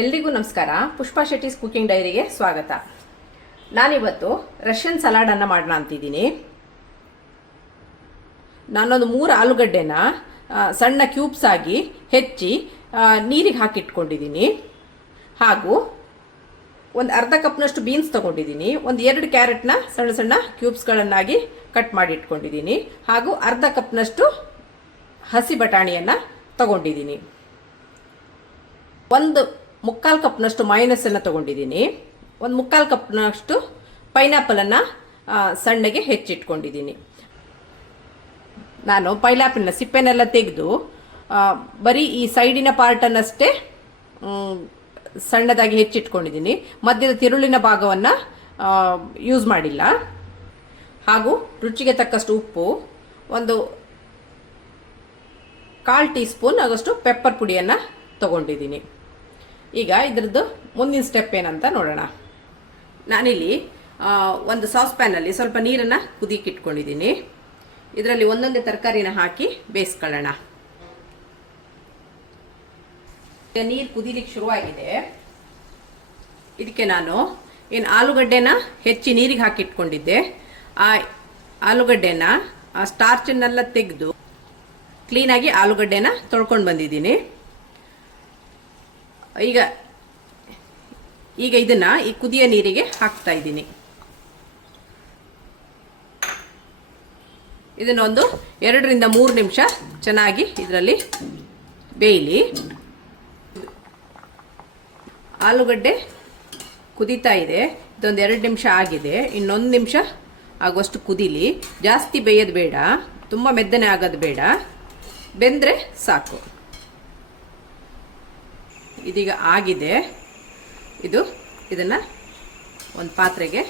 ಎಲ್ರಿಗೂ ನಮಸ್ಕಾರ. ಪುಷ್ಪಾ ಶೆಟ್ಟಿಸ್ ಕುಕಿಂಗ್ ಡೈರಿಗೆ ಸ್ವಾಗತ. ನಾನಿವತ್ತು ರಷ್ಯನ್ ಸಲಾಡನ್ನು ಮಾಡೋಣ ಅಂತಿದ್ದೀನಿ. ನಾನೊಂದು 3 ಆಲೂಗಡ್ಡೆನ ಸಣ್ಣ ಕ್ಯೂಬ್ಸ್ ಆಗಿ ಹೆಚ್ಚಿ ನೀರಿಗೆ ಹಾಕಿಟ್ಕೊಂಡಿದ್ದೀನಿ. ಹಾಗೂ ಒಂದು ಅರ್ಧ ಕಪ್ನಷ್ಟು ಬೀನ್ಸ್ ತೊಗೊಂಡಿದ್ದೀನಿ. ಒಂದು 2 ಕ್ಯಾರೆಟ್ನ ಸಣ್ಣ ಸಣ್ಣ ಕ್ಯೂಬ್ಸ್ಗಳನ್ನಾಗಿ ಕಟ್ ಮಾಡಿ ಇಟ್ಕೊಂಡಿದ್ದೀನಿ. ಹಾಗೂ ಅರ್ಧ ಕಪ್ನಷ್ಟು ಹಸಿ ಬಟಾಣಿಯನ್ನು ತಗೊಂಡಿದ್ದೀನಿ. ಒಂದು 3/4 ಕಪ್ನಷ್ಟು ಮೈನಸನ್ನು ತೊಗೊಂಡಿದ್ದೀನಿ. ಒಂದು 3/4 ಕಪ್ನಷ್ಟು ಪೈನಾಪಲನ್ನು ಸಣ್ಣಗೆ ಹೆಚ್ಚಿಟ್ಕೊಂಡಿದ್ದೀನಿ. ನಾನು ಪೈನಾಪಲ್ನ ಸಿಪ್ಪೆನೆಲ್ಲ ತೆಗೆದು ಬರೀ ಈ ಸೈಡಿನ ಪಾರ್ಟನ್ನಷ್ಟೇ ಸಣ್ಣದಾಗಿ ಹೆಚ್ಚಿಟ್ಕೊಂಡಿದ್ದೀನಿ. ಮಧ್ಯದ ತಿರುಳಿನ ಭಾಗವನ್ನು ಯೂಸ್ ಮಾಡಿಲ್ಲ. ಹಾಗೂ ರುಚಿಗೆ ತಕ್ಕಷ್ಟು ಉಪ್ಪು, ಒಂದು 1/4 ಟೀ ಸ್ಪೂನ್ ಆಗೋಷ್ಟು ಪೆಪ್ಪರ್ ಪುಡಿಯನ್ನು ತಗೊಂಡಿದ್ದೀನಿ. ಈಗ ಇದರದ್ದು ಮುಂದಿನ ಸ್ಟೆಪ್ ಏನಂತ ನೋಡೋಣ. ನಾನಿಲ್ಲಿ ಒಂದು ಸಾಸ್ ಪ್ಯಾನಲ್ಲಿ ಸ್ವಲ್ಪ ನೀರನ್ನು ಕುದಿಯಕ್ಕೆ ಇಟ್ಕೊಂಡಿದ್ದೀನಿ. ಇದರಲ್ಲಿ ಒಂದೊಂದೇ ತರಕಾರಿನ ಹಾಕಿ ಬೇಯಿಸ್ಕೊಳ್ಳೋಣ. ನೀರು ಕುದಿಲಿಕ್ಕೆ ಶುರುವಾಗಿದೆ. ಇದಕ್ಕೆ ನಾನು ಆಲೂಗಡ್ಡೆನ ಹೆಚ್ಚಿ ನೀರಿಗೆ ಹಾಕಿಟ್ಕೊಂಡಿದ್ದೆ. ಆ ಆಲೂಗಡ್ಡೆನ ಸ್ಟಾರ್ಚನ್ನೆಲ್ಲ ತೆಗೆದು ಕ್ಲೀನಾಗಿ ಆಲೂಗಡ್ಡೆನ ತೊಳ್ಕೊಂಡು ಬಂದಿದ್ದೀನಿ. ಈಗ ಇದನ್ನ ಈ ಕುದಿಯ ನೀರಿಗೆ ಹಾಕ್ತಾ ಇದ್ದೀನಿ. ಇದನ್ನೊಂದು 2 ರಿಂದ 3 ನಿಮಿಷ ಚೆನ್ನಾಗಿ ಇದರಲ್ಲಿ ಬೇಯಲಿ. ಆಲೂಗಡ್ಡೆ ಕುದೀತಾ ಇದೆ. ಇದೊಂದು 2 ನಿಮಿಷ ಆಗಿದೆ. ಇನ್ನೊಂದು ನಿಮಿಷ ಆಗುವಷ್ಟು ಕುದೀಲಿ. ಜಾಸ್ತಿ ಬೇಯೋದು ಬೇಡ, ತುಂಬ ಮೆತ್ತನೆ ಆಗೋದು ಬೇಡ, ಬೆಂದರೆ ಸಾಕು. ಇದೀಗ ಆಗಿದೆ. ಇದನ್ನು ಒಂದು ಪಾತ್ರೆಗೆ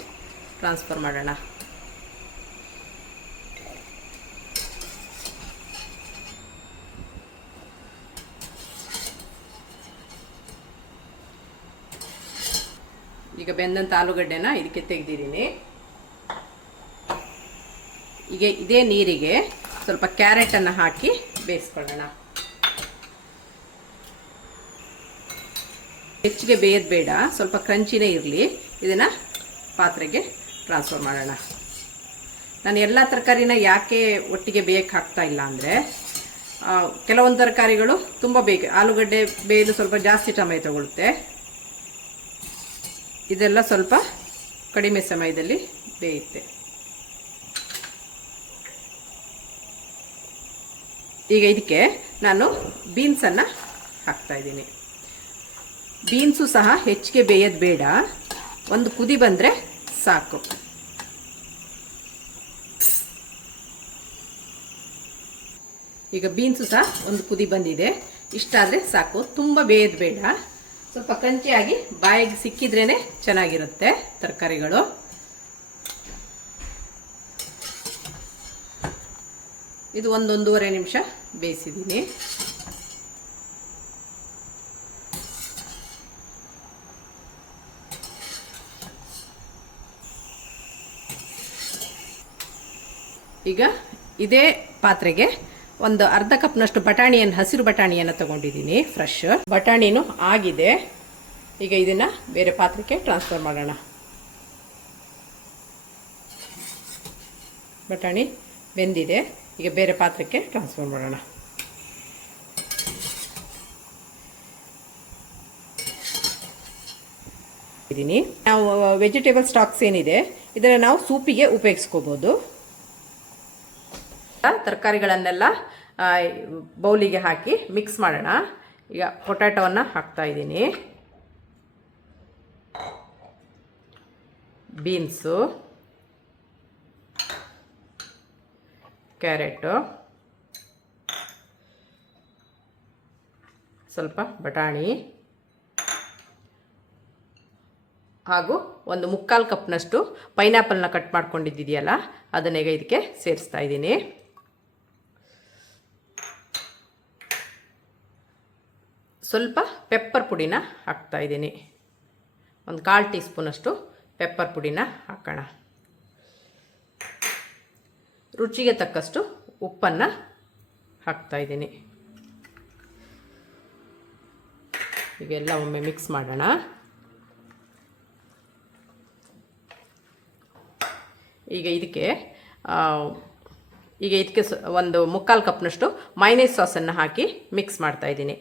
ಟ್ರಾನ್ಸ್ಫರ್ ಮಾಡೋಣ. ಈಗ ಬೆಂದಂಥ ಆಲೂಗಡ್ಡೆನ ಇದಕ್ಕೆ ತೆಗೆದಿದ್ದೀನಿ. ಈಗ ಇದೇ ನೀರಿಗೆ ಸ್ವಲ್ಪ ಕ್ಯಾರೆಟನ್ನು ಹಾಕಿ ಬೇಯಿಸ್ಕೊಳ್ಳೋಣ. ಹೆಚ್ಚಿಗೆ ಬೇಯೋದು ಬೇಡ, ಸ್ವಲ್ಪ ಕ್ರಂಚಿನೇ ಇರಲಿ. ಇದನ್ನು ಪಾತ್ರೆಗೆ ಟ್ರಾನ್ಸ್ಫರ್ ಮಾಡೋಣ. ನಾನು ಎಲ್ಲ ತರಕಾರಿನ ಯಾಕೆ ಒಟ್ಟಿಗೆ ಬೇಯಕ್ಕೆ ಹಾಕ್ತಾ ಇಲ್ಲ ಅಂದರೆ, ಕೆಲವೊಂದು ತರಕಾರಿಗಳು ತುಂಬ ಬೇಗ ಆಲೂಗಡ್ಡೆ ಬೇಯಲು ಸ್ವಲ್ಪ ಜಾಸ್ತಿ ಸಮಯ ತಗೊಳುತ್ತೆ. ಇದೆಲ್ಲ ಸ್ವಲ್ಪ ಕಡಿಮೆ ಸಮಯದಲ್ಲಿ ಬೇಯುತ್ತೆ. ಈಗ ಇದಕ್ಕೆ ನಾನು ಬೀನ್ಸನ್ನು ಹಾಕ್ತಾ ಇದ್ದೀನಿ. ಬೀನ್ಸು ಸಹ ಹೆಚ್ಚಿಗೆ ಬೇಯೋದು ಬೇಡ, ಒಂದು ಕುದಿ ಬಂದರೆ ಸಾಕು. ಈಗ ಬೀನ್ಸು ಸಹ ಒಂದು ಕುದಿ ಬಂದಿದೆ. ಇಷ್ಟಾದರೆ ಸಾಕು, ತುಂಬ ಬೇಯೋದು ಬೇಡ. ಸ್ವಲ್ಪ ಕ್ರಂಚಿಯಾಗಿ ಬಾಯಿಗೆ ಸಿಕ್ಕಿದ್ರೇ ಚೆನ್ನಾಗಿರುತ್ತೆ ತರಕಾರಿಗಳು. ಇದು 1-1.5 ನಿಮಿಷ ಬೇಯಿಸಿದ್ದೀನಿ. ಈಗ ಇದೇ ಪಾತ್ರೆಗೆ ಒಂದು ಅರ್ಧ ಕಪ್ನಷ್ಟು ಬಟಾಣಿಯನ್ನು, ಹಸಿರು ಬಟಾಣಿಯನ್ನು ತಗೊಂಡಿದ್ದೀನಿ. ಫ್ರೆಶ್ ಬಟಾಣಿನೂ ಆಗಿದೆ. ಈಗ ಇದನ್ನು ಬೇರೆ ಪಾತ್ರೆಗೆ ಟ್ರಾನ್ಸ್ಫರ್ ಮಾಡೋಣ. ಬಟಾಣಿ ಬೆಂದಿದೆ. ಈಗ ಬೇರೆ ಪಾತ್ರಕ್ಕೆ ಟ್ರಾನ್ಸ್ಫರ್ ಮಾಡೋಣ. ನಾವು ವೆಜಿಟೇಬಲ್ ಸ್ಟಾಕ್ಸ್ ಏನಿದೆ ಇದನ್ನು ನಾವು ಸೂಪಿಗೆ ಉಪಯೋಗಿಸ್ಕೋಬೋದು. ತರಕಾರಿಗಳನ್ನೆಲ್ಲ ಬೌಲಿಗೆ ಹಾಕಿ ಮಿಕ್ಸ್ ಮಾಡೋಣ. ಈಗ ಪೊಟ್ಯಾಟೋವನ್ನು ಹಾಕ್ತಾ ಇದ್ದೀನಿ, ಬೀನ್ಸು, ಕ್ಯಾರೆಟು, ಸ್ವಲ್ಪ ಬಟಾಣಿ ಹಾಗೂ ಒಂದು 3/4 ಕಪ್ನಷ್ಟು ಪೈನಾಪಲ್ನ ಕಟ್ ಮಾಡ್ಕೊಂಡಿದ್ದೀಯಲ್ಲ ಅದನ್ನೇ ಇದಕ್ಕೆ ಸೇರಿಸ್ತಾ ಇದ್ದೀನಿ. ಸ್ವಲ್ಪ ಪೆಪ್ಪರ್ ಪುಡಿನ ಹಾಕ್ತಾ ಇದ್ದೀನಿ. ಒಂದು 1/4 ಟೀ ಸ್ಪೂನಷ್ಟು ಪೆಪ್ಪರ್ ಪುಡಿನ ಹಾಕೋಣ. ರುಚಿಗೆ ತಕ್ಕಷ್ಟು ಉಪ್ಪನ್ನು ಹಾಕ್ತಾ ಇದ್ದೀನಿ. ಈಗೆಲ್ಲ ಒಮ್ಮೆ ಮಿಕ್ಸ್ ಮಾಡೋಣ. ಈಗ ಇದಕ್ಕೆ ಒಂದು 3/4 ಕಪ್ನಷ್ಟು ಮೈನೇಸ್ ಸಾಸನ್ನು ಹಾಕಿ ಮಿಕ್ಸ್ ಮಾಡ್ತಾ ಇದ್ದೀನಿ.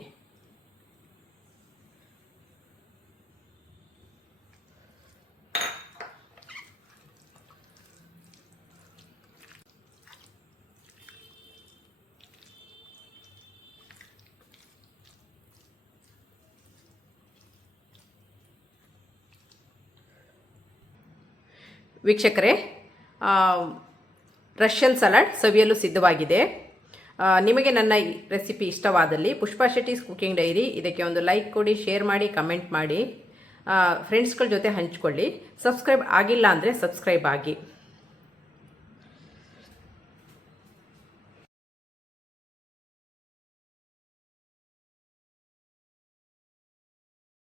ವೀಕ್ಷಕರೇ, ರಷ್ಯನ್ ಸಲಾಡ್ ಸವಿಯಲು ಸಿದ್ಧವಾಗಿದೆ. ನಿಮಗೆ ನನ್ನ ಈ ರೆಸಿಪಿ ಇಷ್ಟವಾದಲ್ಲಿ ಪುಷ್ಪಾ ಶೆಟ್ಟೀಸ್ ಕುಕಿಂಗ್ ಡೈರಿ ಇದಕ್ಕೆ ಒಂದು ಲೈಕ್ ಕೊಡಿ, ಶೇರ್ ಮಾಡಿ, ಕಮೆಂಟ್ ಮಾಡಿ, ಫ್ರೆಂಡ್ಸ್ಗಳ ಜೊತೆ ಹಂಚ್ಕೊಳ್ಳಿ. ಸಬ್ಸ್ಕ್ರೈಬ್ ಆಗಿಲ್ಲ ಅಂದರೆ ಸಬ್ಸ್ಕ್ರೈಬ್ ಆಗಿ.